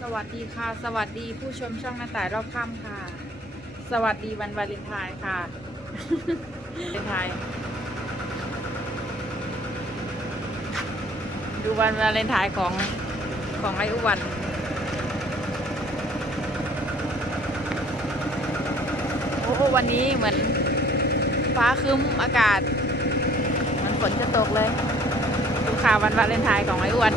สวัสดีค่ะ สวัสดีผู้ชมช่องหน้าต่ายรอบค่ำค่ะ สวัสดีวันวาเลนไทน์ค่ะวาเลนไทน์ดูวันวาเลนไทน์ของของไอ้อ้วนโอ้วันนี้เหมือนฟ้าคึ้มอากาศ มันฝนจะตกเลยดูข่าววันวาเลนไทน์ของไอ้อ้วน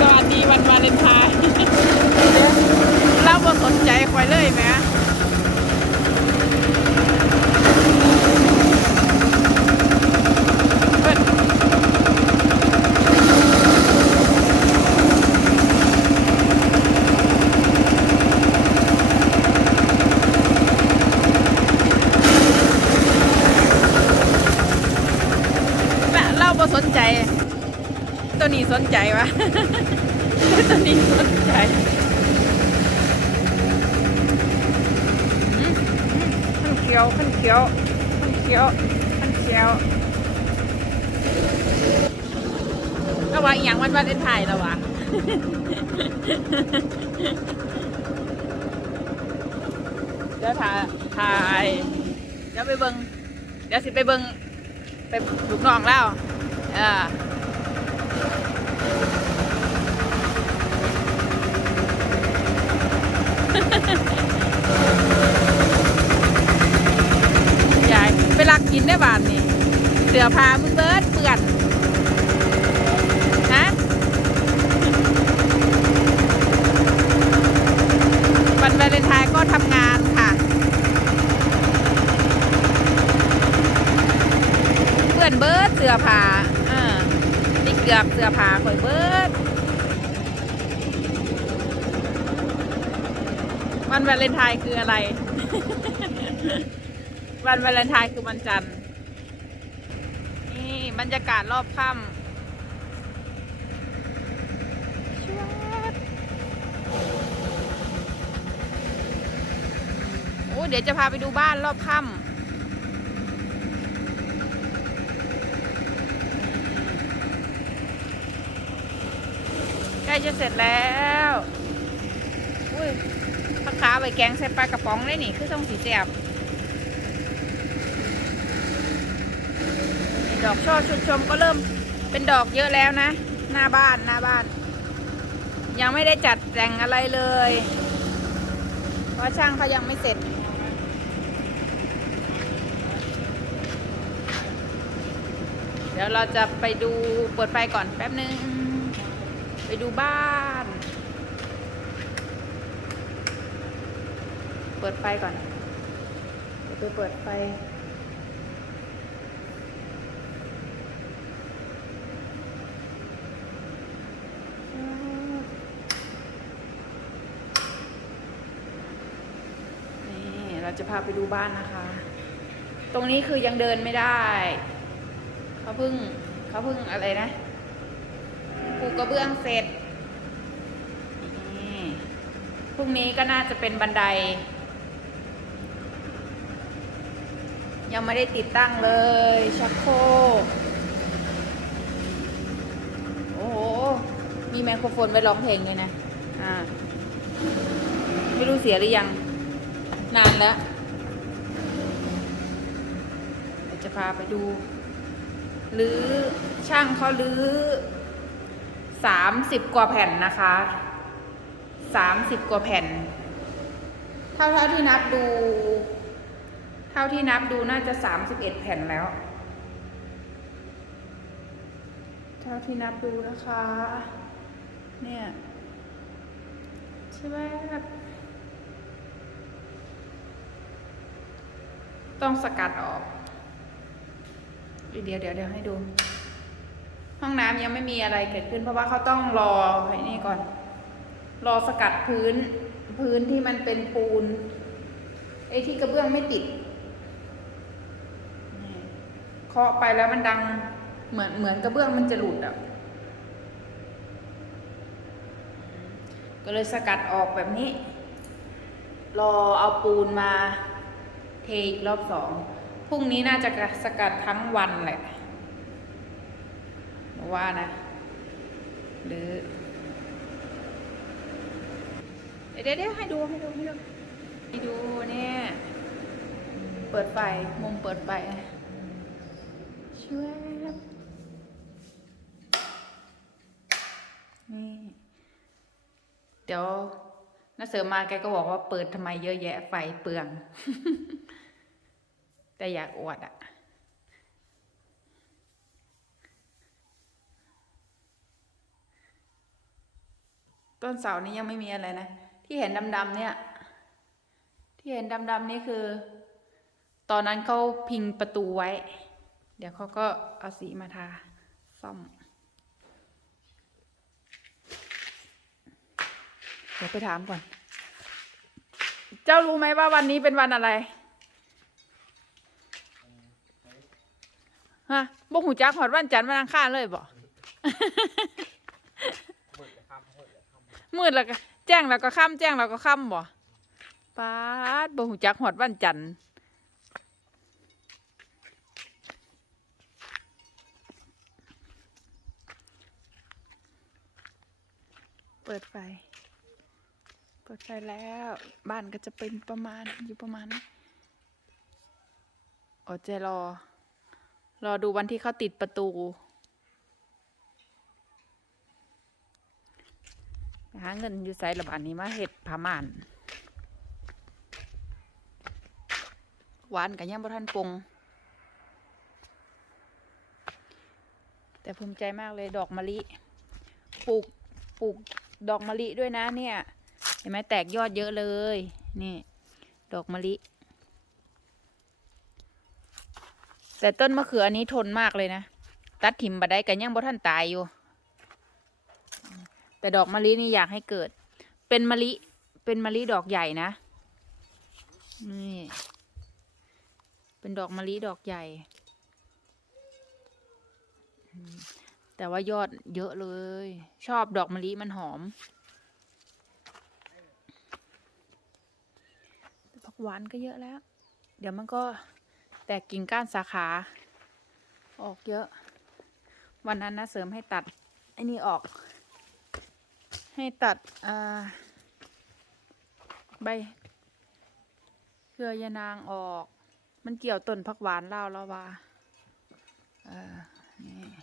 สวัสดีวันวาเลนไทน์ เราบ่สนใจคอยเลยไหมเพิ่นน่ะเราบ่สนใจ ตัวนี้สนใจ วะตัวนี้สนใจอืมอืมมันเขียวมันเขียวมันเขียวมันเขียวแล้วว่าอย่างวันวันเล่นไทยแล้ววะเดี๋ยวถ่ายถ่ายเดี๋ยวไปเบิงเดี๋ยวสิไปเบิงไปลูกน้องแล้ว เออ ยายไปลักกินได้บานนี่เสือพามึงเบิดเปื่อนฮะวันวาเลนไทน์ก็ทำงานค่ะ เปื่อนเบิดเสือผาอ่านี่เกือบเสือผาข่อยเบิด วันวาเลนไทน์คืออะไร วันวาเลนไทน์คือวันจันทร์ นี่บรรยากาศรอบค่ำชวบโอ้เดี๋ยวจะพาไปดูบ้านรอบค่ำใกล้จะเสร็จแล้ว อุ้ย ขาใบแกงใส่ปลากระป๋องเลยนี่ คือต้องสีแสบนี่ดอกช่อชุดชมก็เริ่มเป็นดอกเยอะแล้วนะ หน้าบ้านหน้าบ้าน ยังไม่ได้จัดแต่งอะไรเลย เพราะช่างเขายังไม่เสร็จเดี๋ยวเราจะไปดูเปิดไฟก่อนแป๊บนึง ไปดูบ้าน เปิดไฟก่อนเดี๋ยวไปเปิดไฟ นี่เราจะพาไปดูบ้านนะคะ ตรงนี้คือยังเดินไม่ได้ เขาเพิ่งเขาเพิ่งอะไรนะปูกระเบื้องเสร็จ นี่พรุ่งนี้ก็น่าจะเป็นบันได ยังไม่ได้ติดตั้งเลยชักโครกโอ้โห มีไมโครโฟนไว้ร้องเพลงเลยนะ อ่า ไม่รู้เสียหรือยัง นานแล้วจะพาไปดู หรือช่างเขาลื้อสามสิบกว่าแผ่นนะคะสามสิบกว่าแผ่น เท่าเท่าที่นับดู เท่าที่นับดูน่าจะสามสิบเอ็ดแผ่นแล้ว เท่าที่นับดูนะคะ เนี่ยใช่ไหมครับต้องสกัดออกเดี๋ยวเดี๋ยวเดี๋ยวให้ดู ห้องน้ำยังไม่มีอะไรเกิดขึ้น เพราะว่าเขาต้องรอไอ้นี่ก่อน รอสกัดพื้น พื้นที่มันเป็นปูนไอ้ที่กระเบื้องไม่ติด เคาะไปแล้วมันดังเหมือนเหมือนกระเบื้องมันจะหลุดอะก็เลยสกัดออกแบบนี้ รอเอาปูนมาเทอีกรอบสองพรุ่งนี้น่าจะสกัดทั้งวันแหละว่านะ หรือเดี๋ยวเดี๋ยวให้ดูให้ดูให้ดูให้ดูเนี่ย เปิดไฟมุมเปิดไฟ ช่วยนี่เดี๋ยวน้าเสริมมาแกก็บอกว่าเปิดทำไมเยอะแยะไฟเปลือง แต่อยากอวดอะต้นเสานี้ยังไม่มีอะไรนะ ที่เห็นดำๆเนี่ย ที่เห็นดำๆนี่คือ ตอนนั้นเขาพิงประตูไว้ เดี๋ยวเขาก็เอาสีมาทาซ่อม เดี๋ยวไปถามก่อน เจ้ารู้ไหมว่าวันนี้เป็นวันอะไรฮะบ่หูจักหอดวันจันทร์วันอังคารเลยบ่มืดแล้วก็แจ้งแล้วก็ค่ำแจ้งแล้วก็ค่ำบ่ป้าดบ่หูจักหอดวันจันทร์ ปิดไฟ เปิดไฟแล้ว บ้านก็จะเป็นประมาณอยู่ประมาณนี้อดใจรอ รอดูวันที่เขาติดประตูหาเงินอยู่ไสระบาดนี้มาเห็ดผ้าม่านหวานกับยังบ่ทันปรุงแต่ภูมิใจมากเลยดอกมะลิ ปลูกปลูก ดอกมะลิด้วยนะเนี่ย เห็นไหมแตกยอดเยอะเลย นี่ ดอกมะลิ แต่ต้นมะเขืออันนี้ทนมากเลยนะ ตัดถิ่มบัดได้กันยังบ่ทันตายอยู่ แต่ดอกมะลินี่อยากให้เกิด เป็นมะลิ เป็นมะลิดอกใหญ่นะ นี่ เป็นดอกมะลิดอกใหญ่ แต่ว่ายอดเยอะเลย ชอบดอกมะลิมันหอมผักหวานก็เยอะแล้ว เดี๋ยวมันก็แตกกิ่งก้านสาขา ออกเยอะ วันนั้นนะเสริมให้ตัดไอ้นี่ออก ให้ตัดใบเครือยานางออก มันเกี่ยวต้นผักหวานเล่าวแล้วว่าเออนี่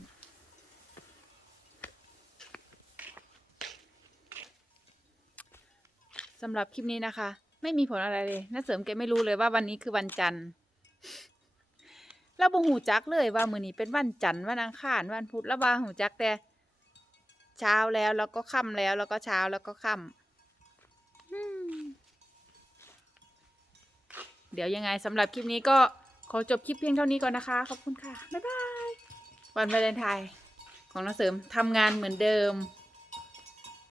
ด สำหรับคลิปนี้นะคะ ไม่มีผลอะไรเลยน้าเสริมแกไม่รู้เลยว่าวันนี้คือวันจันทร์แล้วบ่หูจักเลยว่ามื้อนี้เป็นวันจันทร์วันอังคารวันพุธแล้วว่าหูจักแต่เช้าแล้วแล้วก็ค่ำแล้วแล้วก็เช้าแล้วก็ค่ำเดี๋ยวยังไงสำหรับคลิปนี้ก็ขอจบคลิปเพียงเท่านี้ก่อนนะคะ ขอบคุณค่ะ บ๊ายบาย วันวาเลนไทน์ของน้าเสริมทำงานเหมือนเดิม